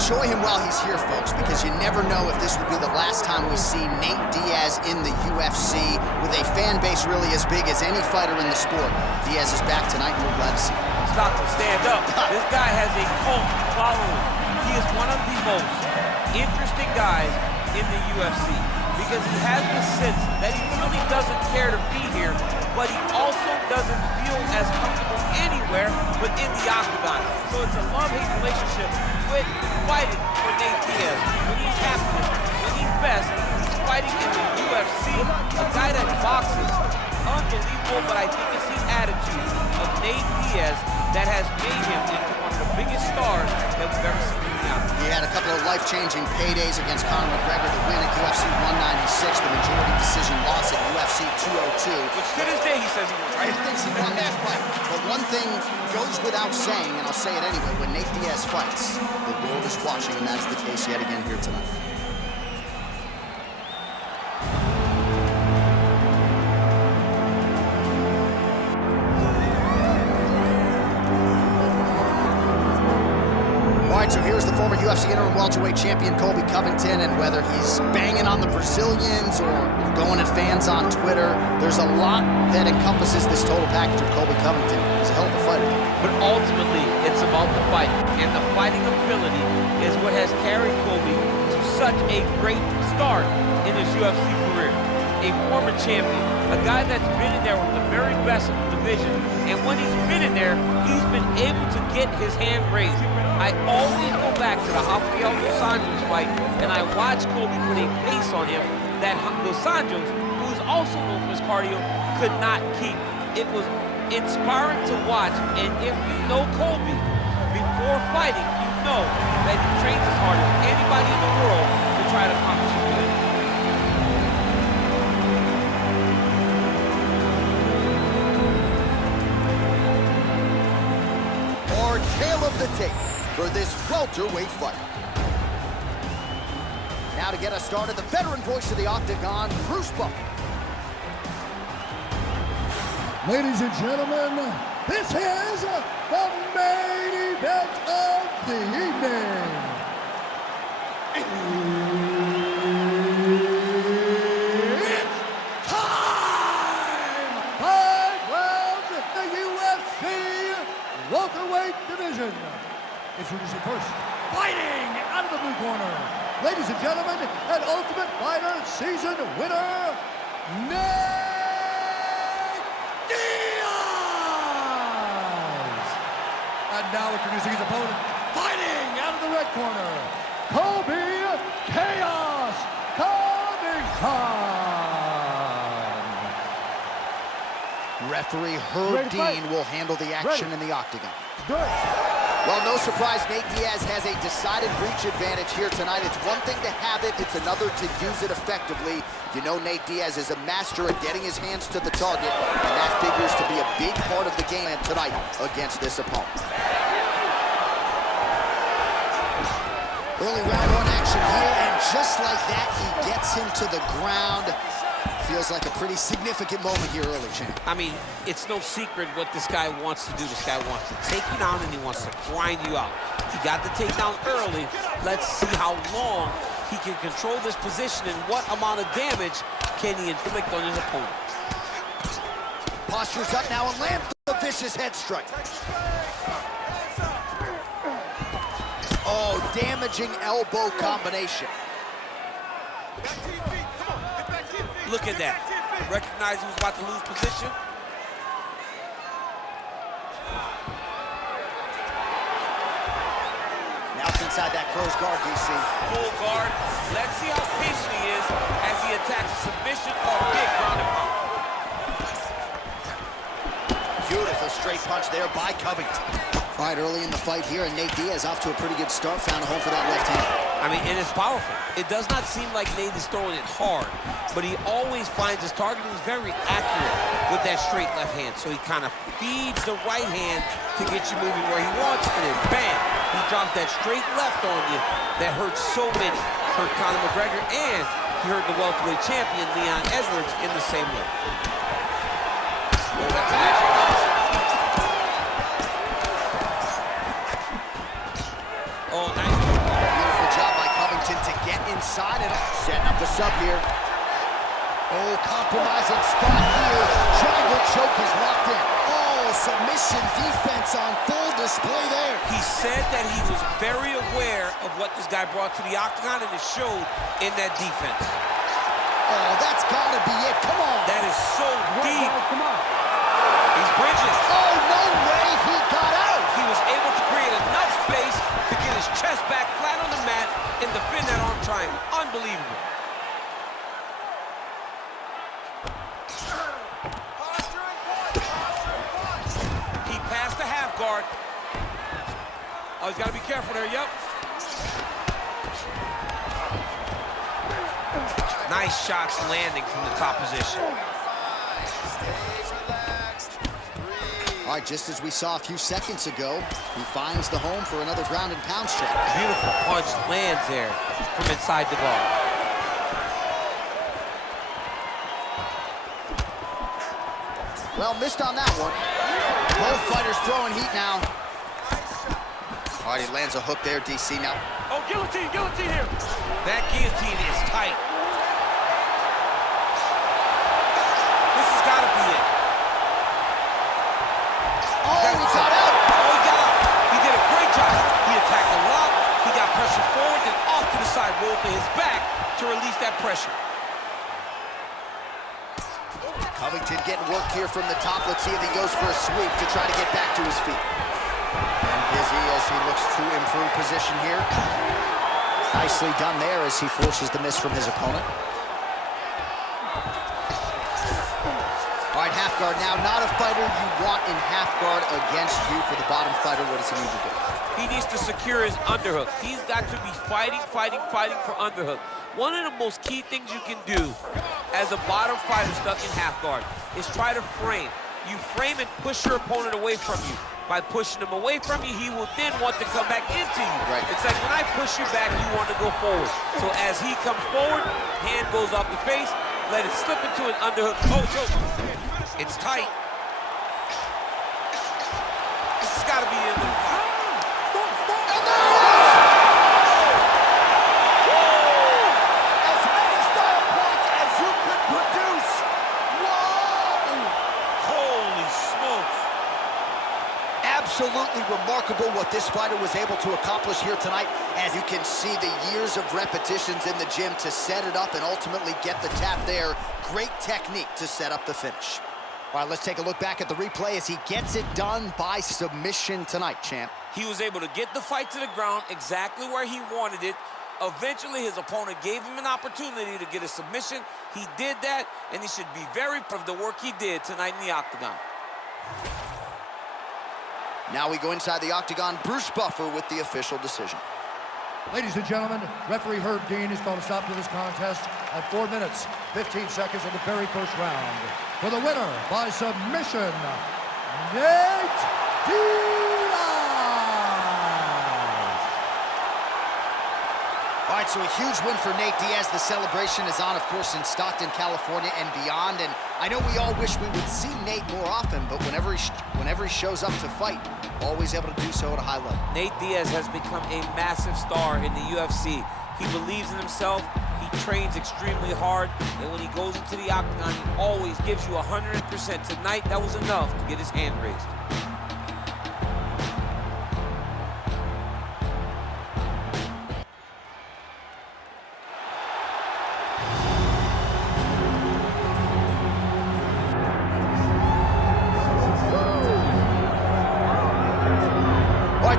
enjoy him while he's here, folks, because you never know if this would be the last time we see Nate Diaz in the UFC with a fan base really as big as any fighter in the sport. Diaz is back tonight, and we're glad to see him. Stockton, stand up. This guy has a cult following. He is one of the most interesting guys in the UFC because he has the sense that he really doesn't care to be here, but he also doesn't feel as comfortable anywhere within the octagon. So it's a love-hate relationship with fighting for Nate Diaz. When he's happiest, when he's best, he's fighting in the UFC. A guy that boxes, unbelievable, but I think it's the attitude of Nate Diaz that has made him into one of the biggest stars that we've ever seen in the octagon. He had a couple of life-changing paydays against Conor McGregor, the win at UFC 196, the majority decision loss at UFC 202. Which to this day he says he won, right? He thinks he won that fight. But one thing goes without saying, and I'll say it anyway, when Nate Diaz fights, the world is watching, and that is the case yet again here tonight. So here's the former UFC interim welterweight champion Colby Covington, and whether he's banging on the Brazilians or going at fans on Twitter, there's a lot that encompasses this total package of Colby Covington. He's a hell of a fighter. But ultimately, it's about the fight, and the fighting ability is what has carried Colby to such a great start in his UFC career. A former champion, a guy that's been in there with the very best of the division, and when he's been in there, he's been able to get his hand raised. I always go back to the Rafael dos Anjos fight, and I watch Colby put a pace on him that dos Anjos, who is also known for his cardio, could not keep. It was inspiring to watch, and if you know Colby before fighting, you know that he trains as hard as anybody in the world to try to accomplish his goal. Our tale of the tape for this welterweight fight. Now to get us started, the veteran voice of the octagon, Bruce Buffer. Ladies and gentlemen, this is the main event of the evening. It's time! 5 rounds in the UFC welterweight division. Introducing first, fighting out of the blue corner, ladies and gentlemen, an Ultimate Fighter season winner, Nate Diaz! And now introducing his opponent, fighting out of the red corner, Colby Chaos Covington! Referee Herb Dean will handle the action in the octagon. Good. Well, no surprise, Nate Diaz has a decided reach advantage here tonight. It's one thing to have it, it's another to use it effectively. You know Nate Diaz is a master at getting his hands to the target, and that figures to be a big part of the game tonight against this opponent. Early round one action here, and just like that, he gets him to the ground. Feels like a pretty significant moment here early, champ. I mean, it's no secret what this guy wants to do. This guy wants to take you down and he wants to grind you out. He got the takedown early. Let's see how long he can control this position and what amount of damage can he inflict on his opponent. Postures up now and lands the vicious head strike. Oh, damaging elbow combination. Look at that. Recognize he was about to lose position. Now it's inside that closed guard, DC. Full guard. Let's see how patient he is as he attacks a submission or big ground and pound. Beautiful straight punch there by Covington. All right, early in the fight here, and Nate Diaz off to a pretty good start, found a home for that left hand. I mean, and it's powerful. It does not seem like Nate is throwing it hard, but he always finds his targeting is very accurate with that straight left hand. So he kind of feeds the right hand to get you moving where he wants, and then bam, he drops that straight left on you that hurts so many. Hurt Conor McGregor, and he hurt the welterweight champion, Leon Edwards, in the same way. Oh, that's an action. Oh, nice. inside and setting up the sub here. Oh, compromising spot here. Triangle choke is locked in. Oh, submission defense on full display there. He said that he was very aware of what this guy brought to the octagon, and it showed in that defense. Oh, that's gotta be it. Come on. That is so deep. Come on. He's bridges. Oh, no way he got out. He was able to create enough space to get his chest back flat on the mat and defend that arm triangle. Unbelievable. He passed the half guard. Oh, he's got to be careful there. Yep. Nice shots landing from the top position. All right, just as we saw a few seconds ago, he finds the home for another ground and pound strike. Beautiful punch lands there from inside the guard. Well, missed on that one. Both fighters throwing heat now. All right, he lands a hook there, DC now. Oh, guillotine here. That guillotine is tight. This has got to be it. Oh, he got out. Oh, he got out. He did a great job. He attacked a lot. He got pressure forward, then off to the side, rolled to his back to release that pressure. Covington getting work here from the top. Let's see if he goes for a sweep to try to get back to his feet. And busy as he looks to improve position here. Nicely done there as he forces the miss from his opponent. All right, half guard now. Not a fighter you want in half guard against you. For the bottom fighter, what does he need to do? He needs to secure his underhook. He's got to be fighting for underhook. One of the most key things you can do as a bottom fighter stuck in half guard is try to frame. You frame and push your opponent away from you. By pushing him away from you, he will then want to come back into you. Right. It's like when I push you back, you want to go forward. So as he comes forward, hand goes off the face, let it slip into an underhook. Oh, choke. It's tight. This has got to be the end of the fight. As many style points as you could produce. Whoa! Holy smokes. Absolutely remarkable what this fighter was able to accomplish here tonight. As you can see, the years of repetitions in the gym to set it up and ultimately get the tap there. Great technique to set up the finish. All right, let's take a look back at the replay as he gets it done by submission tonight, champ. He was able to get the fight to the ground exactly where he wanted it. Eventually, his opponent gave him an opportunity to get a submission. He did that, and he should be very proud of the work he did tonight in the octagon. Now we go inside the octagon. Bruce Buffer with the official decision. Ladies and gentlemen, referee Herb Dean has called a stop to this contest at 4 minutes, 15 seconds of the very first round. For the winner by submission, Nate Diaz! All right, so a huge win for Nate Diaz. The celebration is on, of course, in Stockton, California and beyond. And I know we all wish we would see Nate more often, but whenever he shows up to fight, always able to do so at a high level. Nate Diaz has become a massive star in the UFC. He believes in himself, he trains extremely hard, and when he goes into the octagon, he always gives you 100%. Tonight, that was enough to get his hand raised.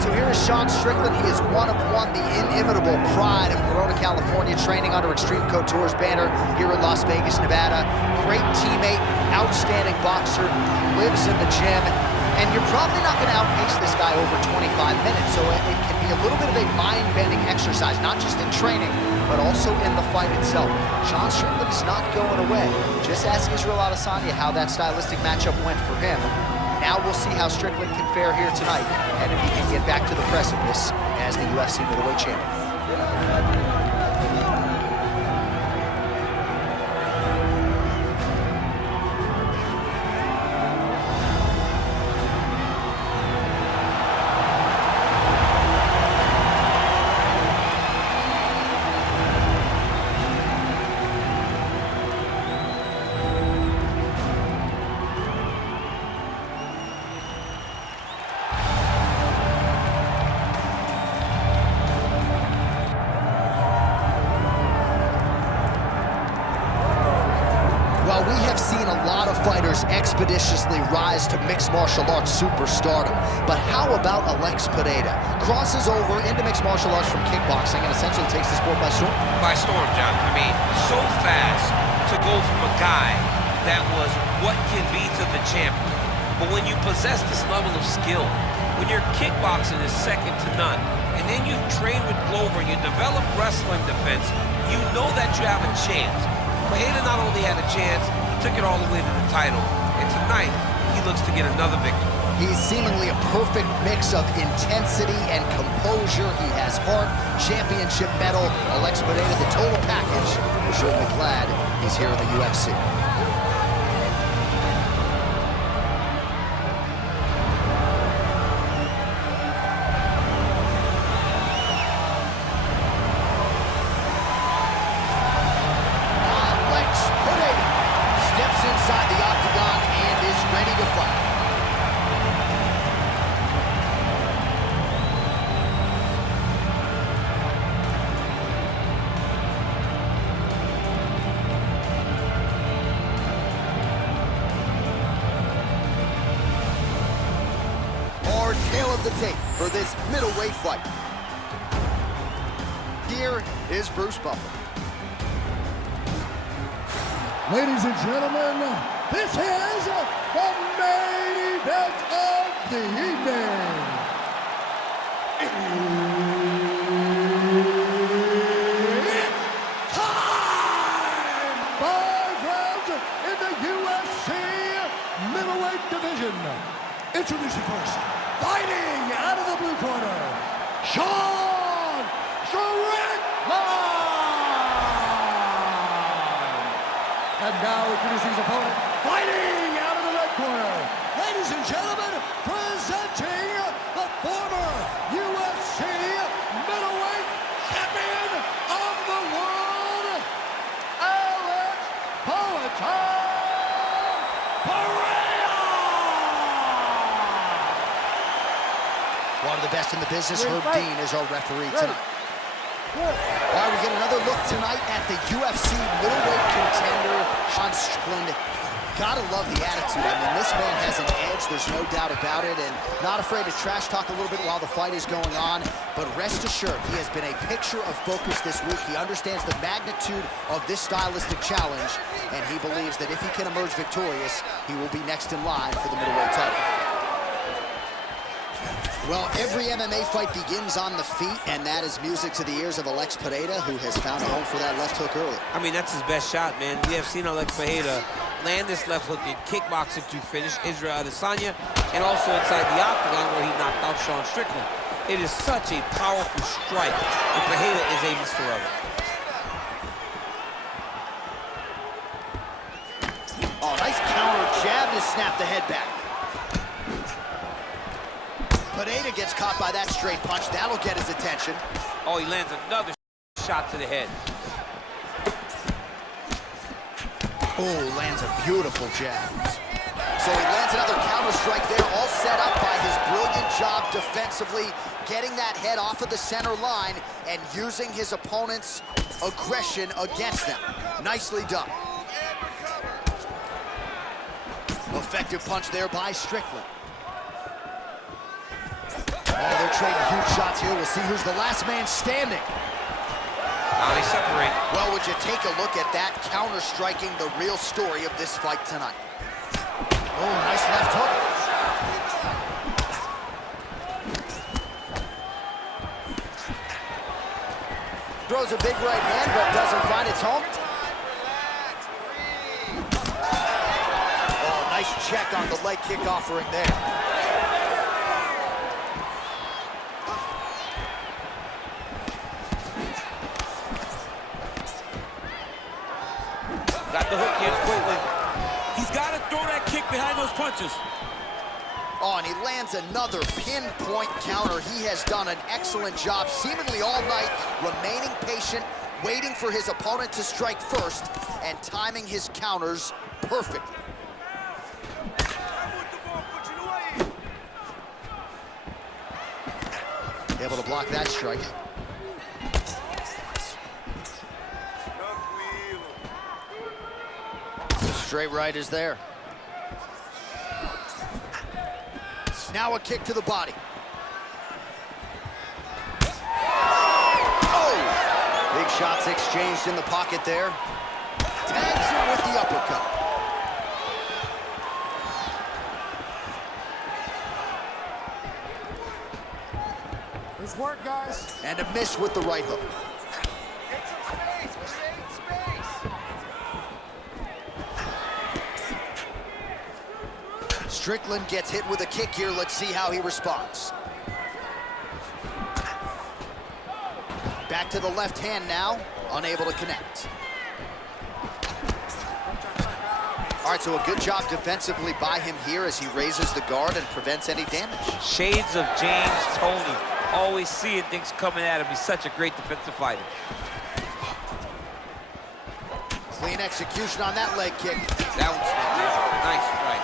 So here is Sean Strickland. He is one of one, the inimitable pride of Corona, California, training under Extreme Couture's banner here in Las Vegas, Nevada. Great teammate, outstanding boxer, lives in the gym, and you're probably not going to outpace this guy over 25 minutes, so it can be a little bit of a mind-bending exercise, not just in training, but also in the fight itself. Sean Strickland is not going away. Just ask Israel Adesanya how that stylistic matchup went for him. Now we'll see how Strickland can fare here tonight, and if he can get back to the precipice as the UFC middleweight champion. fighters expeditiously rise to mixed martial arts superstardom. But how about Alex Pereira? Crosses over into mixed martial arts from kickboxing and essentially takes the sport by storm. By storm, John. I mean, so fast to go from a guy that was what can be to the champion. But when you possess this level of skill, when your kickboxing is second to none, and then you train with Glover and you develop wrestling defense, you know that you have a chance. Pereira not only had a chance, he took it all the way to the title. And tonight, he looks to get another victory. He's seemingly a perfect mix of intensity and composure. He has heart, championship medal, Alex Pereira, the total package. We're certainly glad he's here in the UFC. Inside the octagon and is ready to fight. Our tail of the tape for this middleweight fight. Here is Bruce Buffer. Ladies and gentlemen, this is the main event of the evening. It's time! 5 rounds in the UFC middleweight division. Introducing first, fighting out of the blue corner, Strickland! And now introducing his opponent, fighting out of the red corner. Ladies and gentlemen, presenting the former UFC middleweight champion of the world, Alex Pereira! One of the best in the business, Herb Dean, is our referee tonight. All right, we get another look tonight at the UFC middleweight contender, Strickland. Gotta love the attitude. I mean, this man has an edge, there's no doubt about it, and not afraid to trash talk a little bit while the fight is going on. But rest assured, he has been a picture of focus this week. He understands the magnitude of this stylistic challenge, and he believes that if he can emerge victorious, he will be next in line for the middleweight title. Well, every MMA fight begins on the feet, and that is music to the ears of Alex Pereira, who has found a home for that left hook early. I mean, that's his best shot, man. We have seen Alex Pereira land this left hook in kickboxing to finish Israel Adesanya, and also inside the octagon where he knocked out Sean Strickland. It is such a powerful strike, and Pereira is able to throw it. Oh, nice counter jab to snap the head back. Pereira gets caught by that straight punch. That'll get his attention. Oh, he lands another shot to the head. Oh, lands a beautiful jab. So he lands another counter strike there, all set up by his brilliant job defensively, getting that head off of the center line and using his opponent's aggression against them. Nicely done. Effective punch there by Strickland. Oh, they're trading huge shots here. We'll see who's the last man standing. Now they separate. Well, would you take a look at that, counter-striking the real story of this fight tonight. Oh, nice left hook. Throws a big right hand, but doesn't find its home. Oh, nice check on the leg kick offering there. Got the hook in quickly. He's got to throw that kick behind those punches. Oh, and he lands another pinpoint counter. He has done an excellent job, seemingly all night, remaining patient, waiting for his opponent to strike first, and timing his counters perfectly. Able to block that strike. Straight right is there. Now a kick to the body. Oh! Big shots exchanged in the pocket there. Tags him with the uppercut. Nice work, guys. And a miss with the right hook. Get some space. We need space. Strickland gets hit with a kick here. Let's see how he responds. Back to the left hand now, unable to connect. All right, so a good job defensively by him here as he raises the guard and prevents any damage. Shades of James Toney. Always seeing things coming at him. He's such a great defensive fighter. Clean execution on that leg kick. That one's nice strike.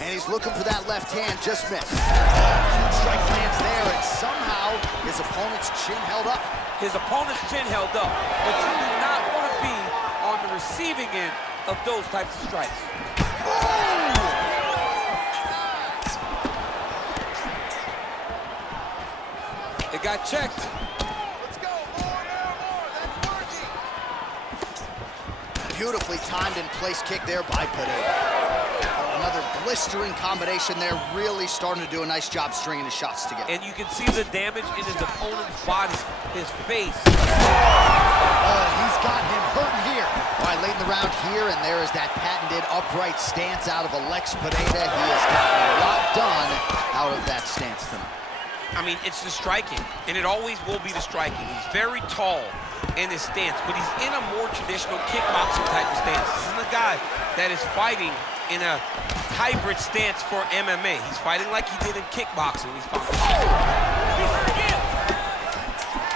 And he's looking for that left hand, just missed. Huge strike lands there, and somehow his opponent's chin held up. His opponent's chin held up, but you do not want to be on the receiving end of those types of strikes. It got checked. Let's go. More. That's working. Beautifully timed and placed kick there by Pereira. Another blistering combination there, really starting to do a nice job stringing his shots together. And you can see the damage in his opponent's body, his face. Oh, he's got him hurting here. All right, late in the round here, and there is that patented upright stance out of Alex Pereira. He has gotten a lot done out of that stance tonight. I mean, it's the striking, and it always will be the striking. He's very tall in his stance, but he's in a more traditional kickboxing type of stance. This isn't a guy that is fighting in a hybrid stance for MMA. He's fighting like he did in kickboxing. He's fighting.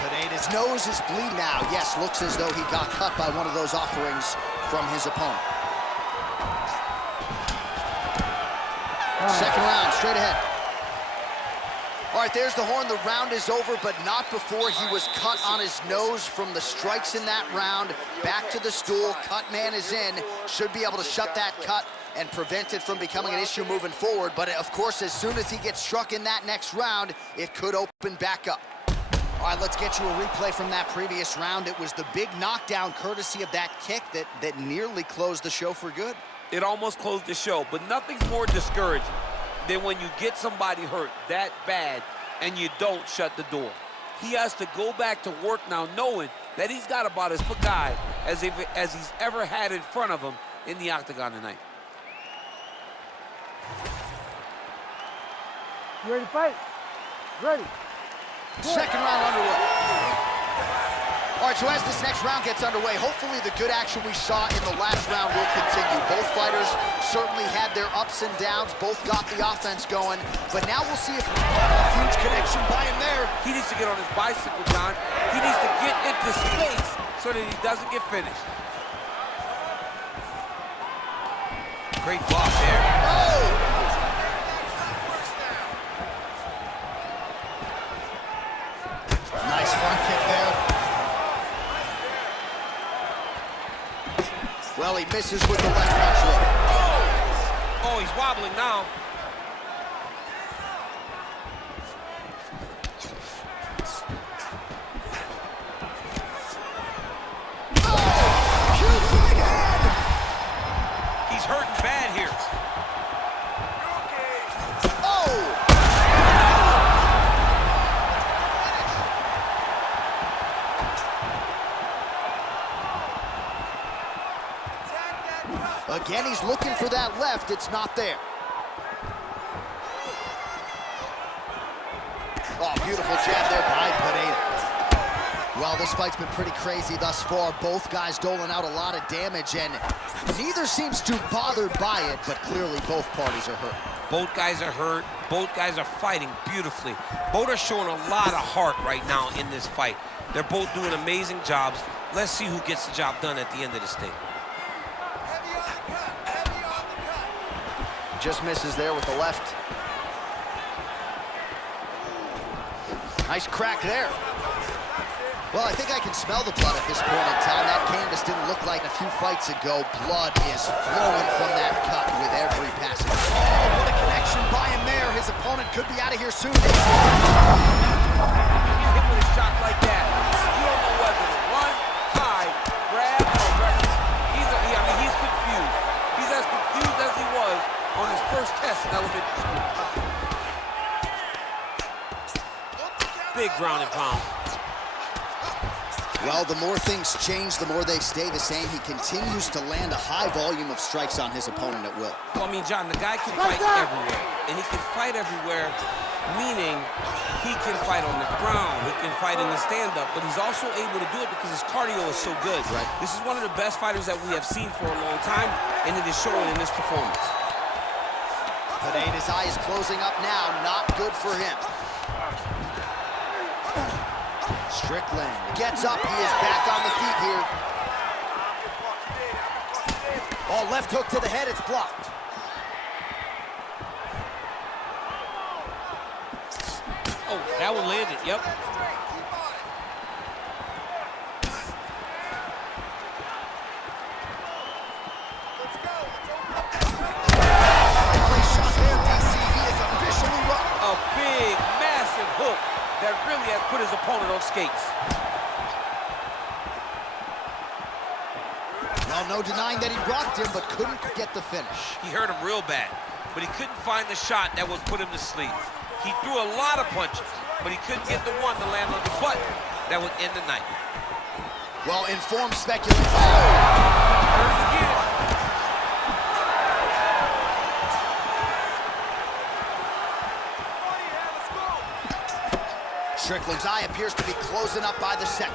Pereira's nose is bleeding now. Yes, looks as though he got cut by one of those offerings from his opponent. Second round, straight ahead. All right, there's the horn. The round is over, but not before he was cut on his nose from the strikes in that round. Back to the stool. Cut man is in. Should be able to shut that cut and prevent it from becoming an issue moving forward. But, of course, as soon as he gets struck in that next round, it could open back up. All right, let's get you a replay from that previous round. It was the big knockdown courtesy of that kick that nearly closed the show for good. It almost closed the show, but nothing's more discouraging than when you get somebody hurt that bad and you don't shut the door. He has to go back to work now knowing that he's got about as good a guy as he's ever had in front of him in the octagon tonight. You ready to fight? Ready. Second round underway. All right, so as this next round gets underway, hopefully the good action we saw in the last round will continue. Both fighters certainly had their ups and downs. Both got the offense going. But now we'll see if a huge connection by him there. He needs to get on his bicycle, John. He needs to get into space so that he doesn't get finished. Great block there. Oh! Nice front kick there. Well, he misses with the left punch hook. Oh, he's wobbling now. Oh! Huge right hand! He's hurting bad here. Oh! Again, he's looking for that left. It's not there. Oh, beautiful jab there by Pereira. Well, this fight's been pretty crazy thus far. Both guys doling out a lot of damage, and neither seems too bothered by it, but clearly both parties are hurt. Both guys are hurt. Both guys are fighting beautifully. Both are showing a lot of heart right now in this fight. They're both doing amazing jobs. Let's see who gets the job done at the end of this thing. Just misses there with the left. Nice crack there. Well, I think I can smell the blood at this point in time. That canvas didn't look like a few fights ago. Blood is flowing from that cut with every passing. Oh, what a connection by him there. His opponent could be out of here soon. You hit with a shot like that, you don't know whether to run, hide, grab, or rest. He's confused. He's as confused as he was on his first test in elementary school. Big ground and pound. Well, the more things change, the more they stay the same. He continues to land a high volume of strikes on his opponent at will. Well, I mean, John, the guy can fight everywhere. And he can fight everywhere, meaning he can fight on the ground, he can fight in the stand-up, but he's also able to do it because his cardio is so good. Right. This is one of the best fighters that we have seen for a long time, and it is showing in this performance. Pereira's eye is closing up now. Not good for him. Strickland gets up. He is back on the feet here. Oh, left hook to the head. It's blocked. Oh, that one landed. Yep. A big, massive hook that really has put his opponent on skates. Well, no denying that he rocked him, but couldn't get the finish. He hurt him real bad, but he couldn't find the shot that would put him to sleep. He threw a lot of punches, but he couldn't get the one to land on the butt that would end the night. Well, informed speculation. Hurt him again. Strickland's eye appears to be closing up by the second.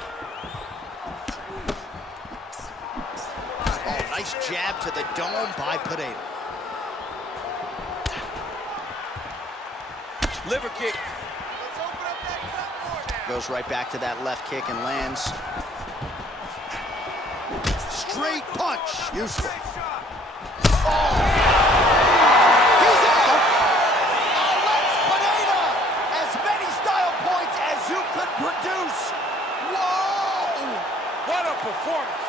Oh, nice jab to the dome by Pereira. Liver kick. Goes right back to that left kick and lands. Straight punch. Useful. Oh! He's out! Alex Pereira! As many style points as you could produce. Whoa! What a performance.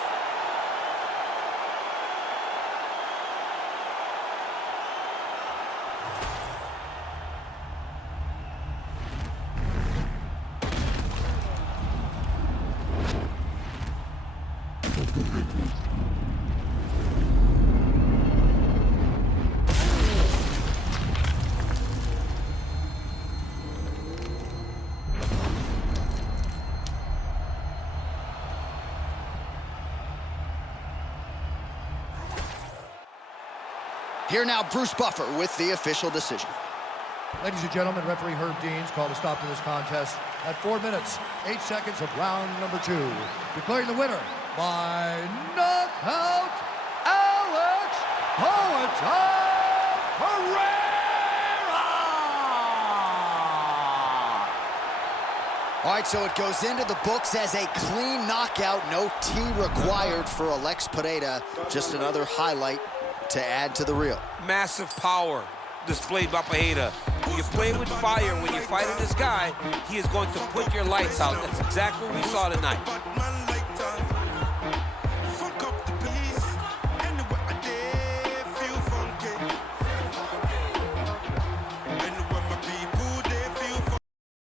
Here now, Bruce Buffer with the official decision. Ladies and gentlemen, referee Herb Deans called a stop to this contest at 4 minutes, 8 seconds of round number 2. Declaring the winner by knockout, Alex Pereira! All right, so it goes into the books as a clean knockout. No T required for Alex Pereira. Just another highlight to add to the reel. Massive power displayed by Pereira. When you play with fire, when you're fighting this guy, he is going to put your lights out. That's exactly what we saw tonight.